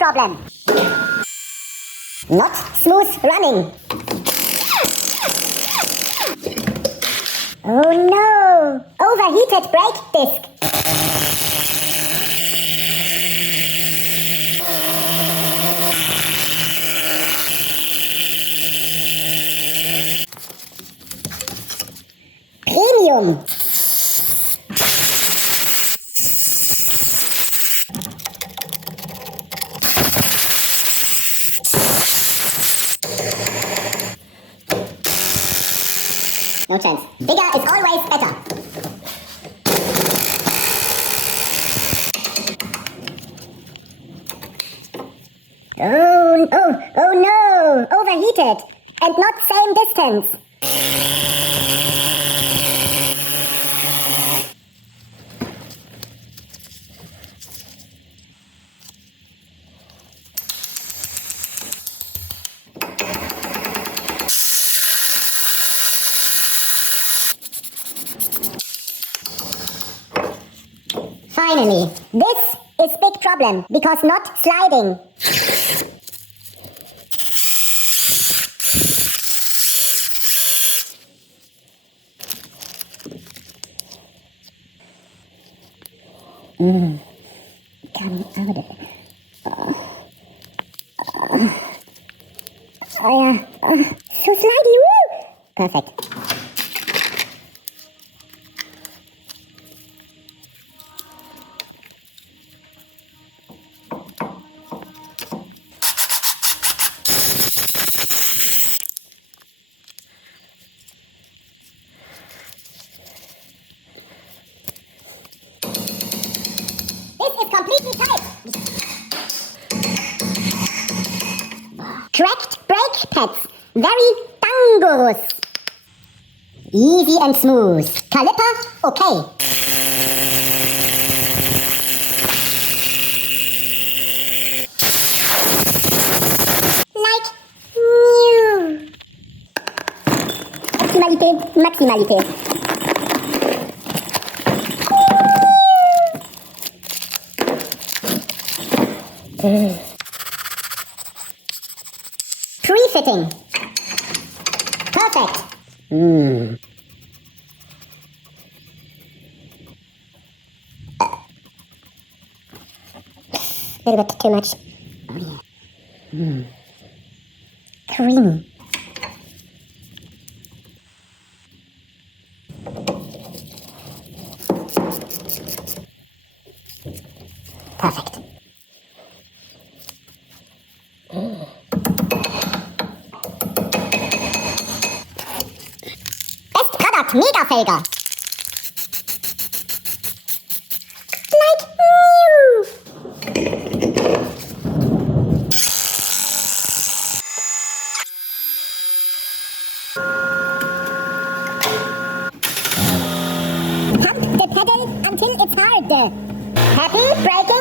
problem. Not smooth running. Oh no! Overheated brake disc. Premium. No chance. Bigger is always better. Oh no! Overheated. And not same distance. Finally, this is big problem because not sliding. Come out of it. So slidey, woo! Perfect. This is completely tight. Cracked brake pads. Very dangerous. Easy and smooth. Caliper, okay. Like new. Maximalité. Pre-fitting. Perfect. A little bit too much. Oh yeah. Cream. Perfect. Best product, Mega Felger. Like new. Pump the pedal until it's hard. Happy braking?